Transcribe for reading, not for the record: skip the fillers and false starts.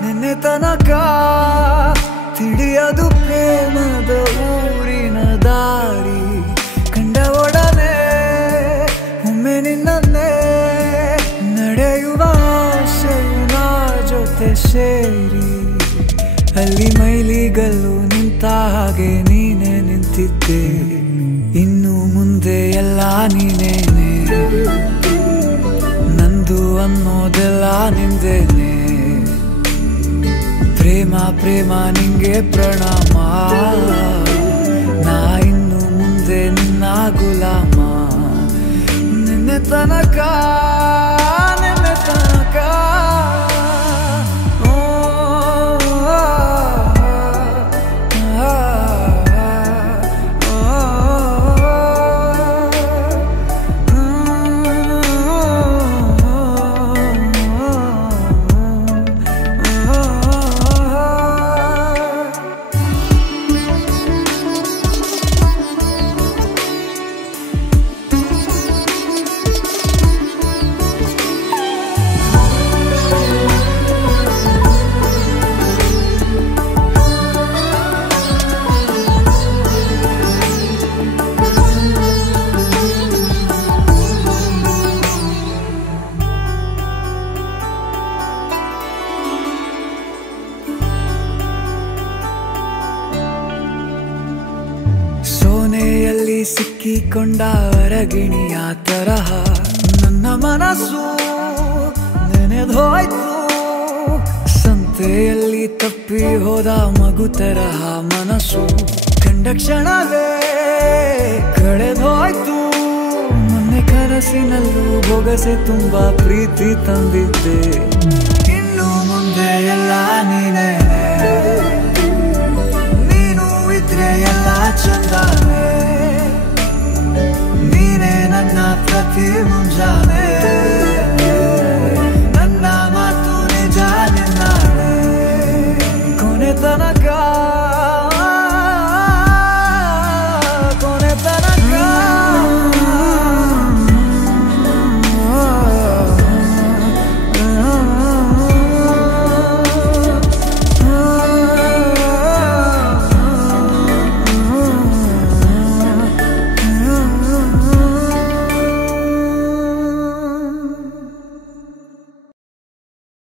ನಿನ್ನೆ ತನಕ ತಿಳಿಯದು ಪ್ರೇಮದ ಊರಿನ ದಾರಿ ಕಂಡ ಒಡನೆ ಒಮ್ಮೆ ನಿನ್ನೇ ನಡೆಯುವ ಆಸೆಯ ಜೊತೆ ಸೇರಿ ಅಲ್ಲಿ ಮೈಲಿಗಲ್ಲು ನಿಂತ ಹಾಗೆ ನೀನೆ ನಿಂತಿದ್ದೆ ಇನ್ನು ಮುಂದೆ ಎಲ್ಲ ನೀನೇನೆ ನಂದು ಅನ್ನೋದೆಲ್ಲ ನಿಂದೇನೆ ಪ್ರೇಮ ಪ್ರೇಮ ನಿಂಗೆ ಪ್ರಣಾಮ ನಾ ಇನ್ನು ಮುಂದೆ ನಿನ್ನ ಗುಲಾಮ ನಿನ್ನೆ ತನಕ ಸೋನೆಯಲ್ಲಿ ಸಿಕ್ಕಿಕೊಂಡ ಅರಗಿಣಿಯ ತರಹ ನನ್ನ ಮನಸ್ಸು ನೆನೆದೋಯ್ತು ಸಂತೆಯಲ್ಲಿ ತಪ್ಪಿ ಹೋದ ಮಗು ತರಹ ಮನಸ್ಸು ಕಂಡ ಕ್ಷಣವೇ ಕಳೆದೋಯ್ತು ಮೊನ್ನೆ ಕನಸಿನಲ್ಲೂ ಬೊಗಸೆ ತುಂಬಾ ಪ್ರೀತಿ ತಂದಿದ್ದೆ ಇನ್ನು ಮುಂದೆ ಎಲ್ಲ ನೀನೇ ಎಲ್ಲ ಚಂದಾನೆ ನೀನೇ ನನ್ನ ಪ್ರತಿಮೆ